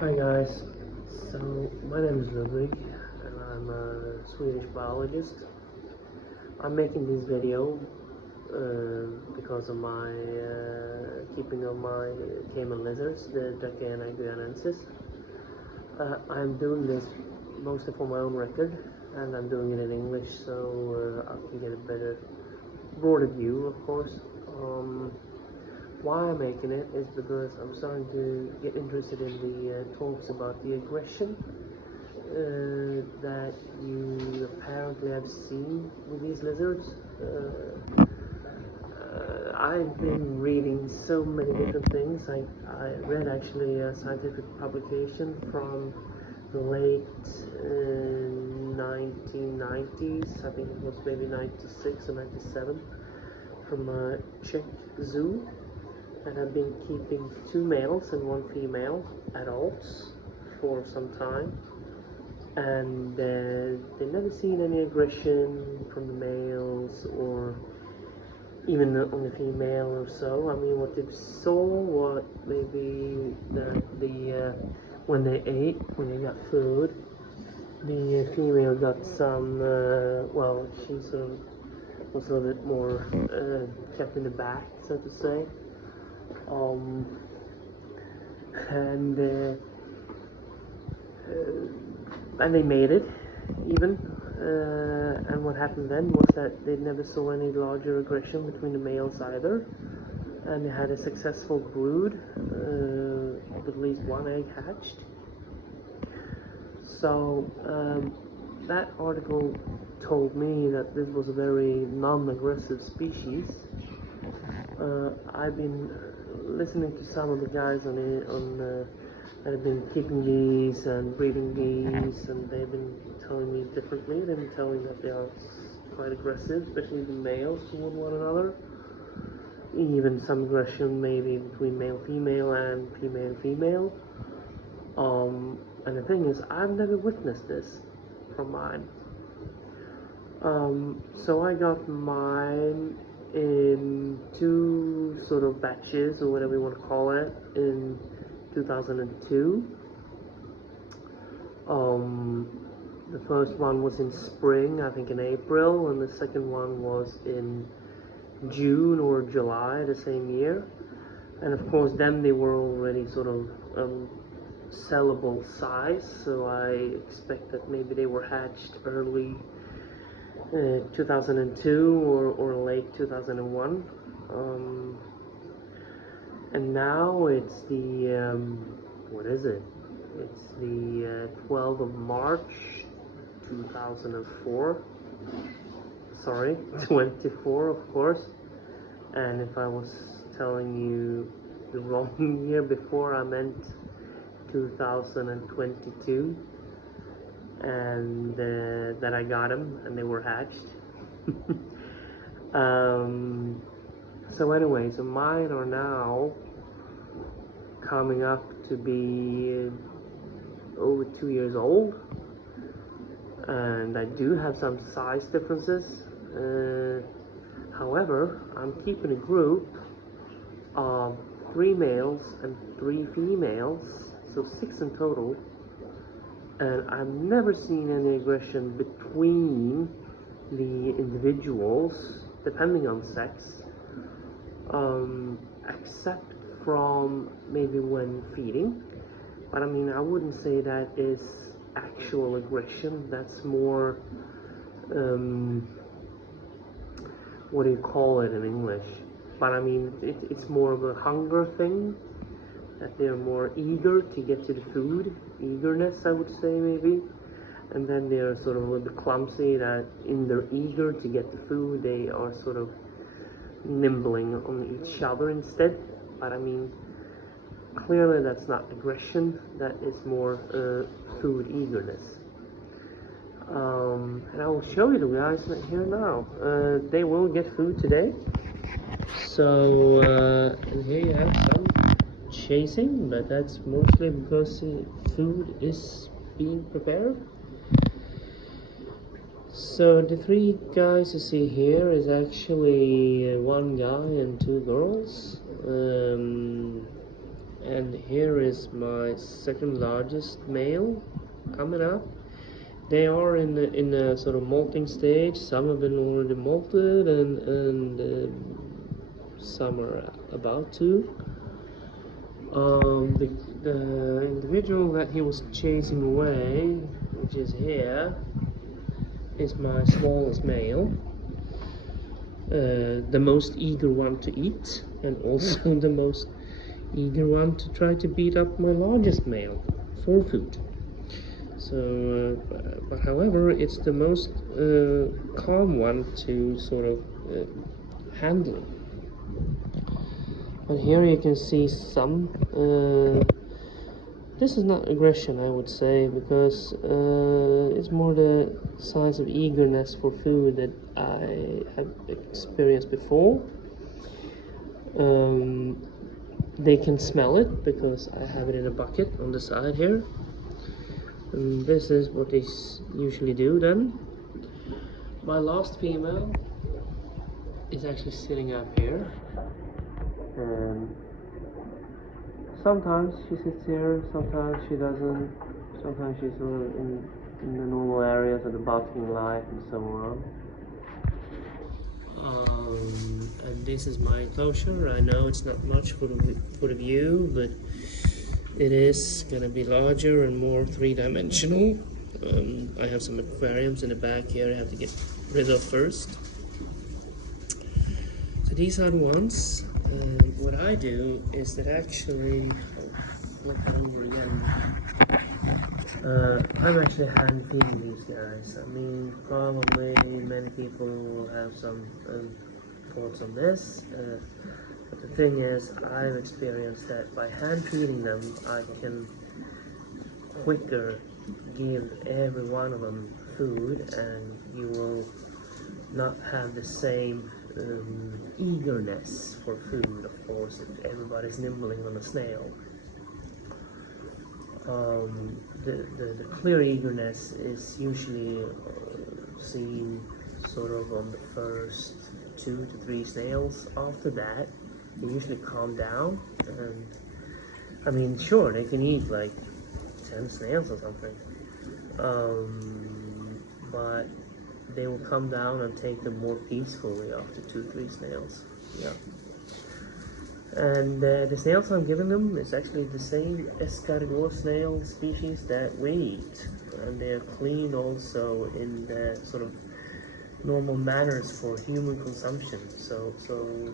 Hi guys, so my name is Ludwig and I'm a Swedish biologist. I'm making this video because of my keeping of my Cayman lizards, the Dracaena Guianensis. I'm doing this mostly for my own record, and I'm doing it in English so I can get a better, broader view, of course. Why I'm making it is because I'm starting to get interested in the talks about the aggression that you apparently have seen with these lizards. I've been reading so many different things. I read actually a scientific publication from the late 1990s, I think it was maybe 96 or 97, from a Czech zoo that have been keeping 2 males and 1 female adults for some time, and they've never seen any aggression from the males or even on the female or so. I mean, what they saw, what maybe when they ate, when they got food, the female got some, well, she sort of was a little bit more kept in the back, so to say. And they made it even, and what happened then was that they never saw any larger aggression between the males either, and they had a successful brood of at least 1 egg hatched. So that article told me that this was a very non-aggressive species. I've been listening to some of the guys that have been keeping these and breeding these, and they've been telling me differently. They've been telling that they are quite aggressive, especially the males toward one another. Even some aggression maybe between male-female and female-female. And the thing is, I've never witnessed this from mine. So I got mine in 2 sort of batches, or whatever you want to call it, in 2002. The first one was in spring, I think in April, and the second one was in June or July the same year. And of course then they were already sort of sellable size, so I expect that maybe they were hatched early 2002 or late 2001. And now it's the what is it? It's the 12th of March 2004. Sorry, 24, of course. And if I was telling you the wrong year before, I meant 2022, and that I got them and they were hatched. So anyway, so mine are now coming up to be over 2 years old, and I do have some size differences. However, I'm keeping a group of 3 males and 3 females, so 6 in total, and I've never seen any aggression between the individuals, depending on sex, except from maybe when feeding. But I mean, I wouldn't say that is actual aggression. That's more, what do you call it in English? But I mean, it's more of a hunger thing, that they're more eager to get to the food, eagerness I would say maybe. And then they're sort of a little bit clumsy, that in their eager to get the food, they are sort of nibbling on each other instead. But I mean, clearly that's not aggression, that is more food eagerness. And I will show you the guys here now. They will get food today. So and here you have some chasing, but that's mostly because food is being prepared. So the 3 guys you see here is actually 1 guy and 2 girls, And here is my second largest male coming up. They are in a sort of molting stage. Some have been already molted, and some are about to. The individual that he was chasing away, which is here, is my smallest male. The most eager one to eat, and also the most eager one to try to beat up my largest male for food. So, but however, it's the most calm one to sort of handle. But here you can see some. This is not aggression, I would say, because it's more the signs of eagerness for food that I have experienced before. They can smell it because I have it in a bucket on the side here. And this is what they usually do then. My last female is actually sitting up here. And sometimes she sits here, sometimes she doesn't. Sometimes she's sort of in the normal areas of the basking light and so on. And this is my enclosure. I know it's not much for the view, but it is going to be larger and more three-dimensional. I have some aquariums in the back here I have to get rid of first. So these are the ones. What I do is that actually, look over again. I'm actually hand feeding these guys. I mean, probably many people will have some thoughts on this. But the thing is, I've experienced that by hand feeding them, I can quicker give every one of them food, and you will not have the same eagerness for food, of course, if everybody's nibbling on a snail. The clear eagerness is usually seen sort of on the first 2 to 3 snails. After that, they usually calm down, and I mean, sure, they can eat like 10 snails or something, but they will come down and take them more peacefully after 2-3 snails. Yeah. And the snails I'm giving them is actually the same escargot snail species that we eat, and they're clean also in the sort of normal manners for human consumption. So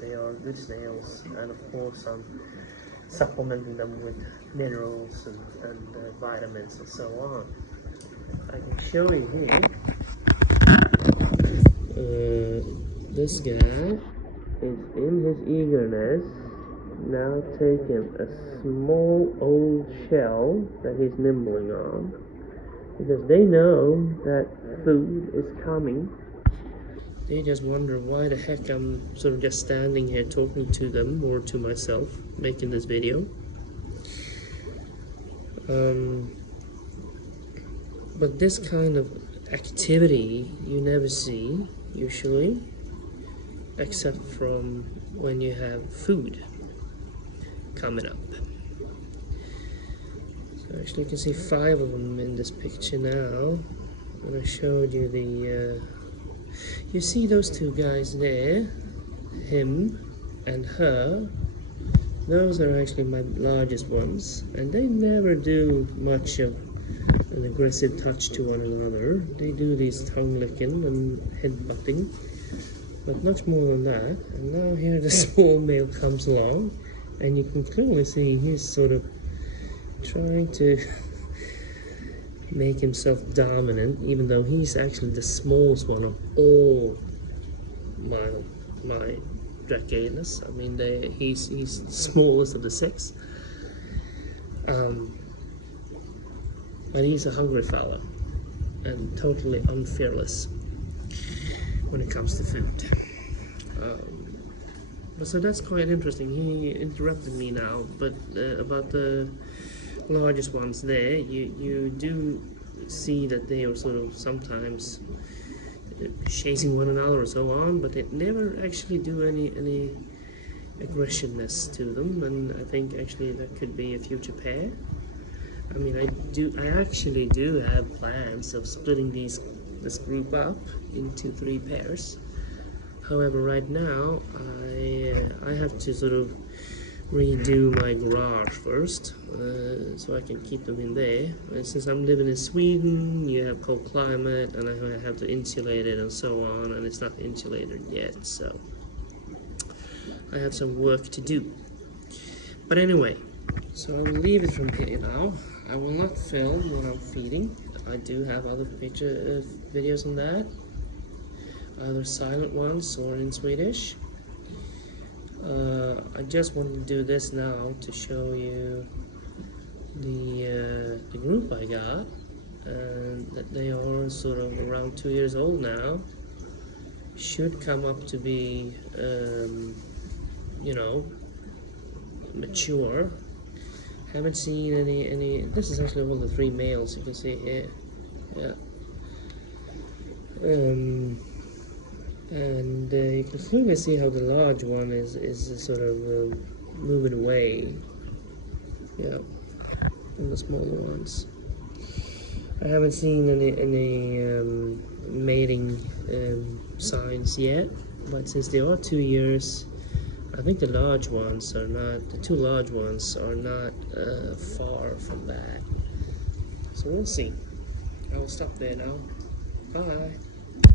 they are good snails, and of course I'm supplementing them with minerals and vitamins and so on. I can show you here. This guy is in his eagerness now taking a small old shell that he's nibbling on, because they know that food is coming. They just wonder why the heck I'm sort of just standing here talking to them, or to myself, making this video. But this kind of activity you never see, usually, except from when you have food coming up. So actually you can see 5 of them in this picture now. And I showed you the you see those 2 guys there, him and her. Those are actually my largest ones, and they never do much of an aggressive touch to one another. They do these tongue licking and head butting, but much more than that. And now here the small male comes along, and you can clearly see he's sort of trying to make himself dominant, even though he's actually the smallest one of all my Dracaenas. I mean, he's the smallest of the 6. But he's a hungry fella and totally unfearless when it comes to food. So that's quite interesting. He interrupted me now, but about the largest ones there, you do see that they are sort of sometimes chasing one another or so on, but they never actually do any aggressiveness to them, and I think actually that could be a future pair. I mean, I actually do have plans of splitting this group up into 3 pairs. However, right now I have to sort of redo my garage first, so I can keep them in there. And since I'm living in Sweden, you have cold climate, and I have to insulate it and so on, and it's not insulated yet, so I have some work to do. But anyway, so I will leave it from here now. I will not film when I'm feeding. I do have other videos on that, either silent ones or in Swedish. I just want to do this now to show you the group I got, and that they are sort of around 2 years old now. Should come up to be, you know, mature. Haven't seen any. This is actually all the 3 males you can see here. Yeah. And you can clearly see how the large one is sort of moving away. Yeah, from the smaller ones. I haven't seen any mating signs yet, but since they are 2 years, I think the large ones are not. The 2 large ones are not far from that. So we'll see. I will stop there now. Bye.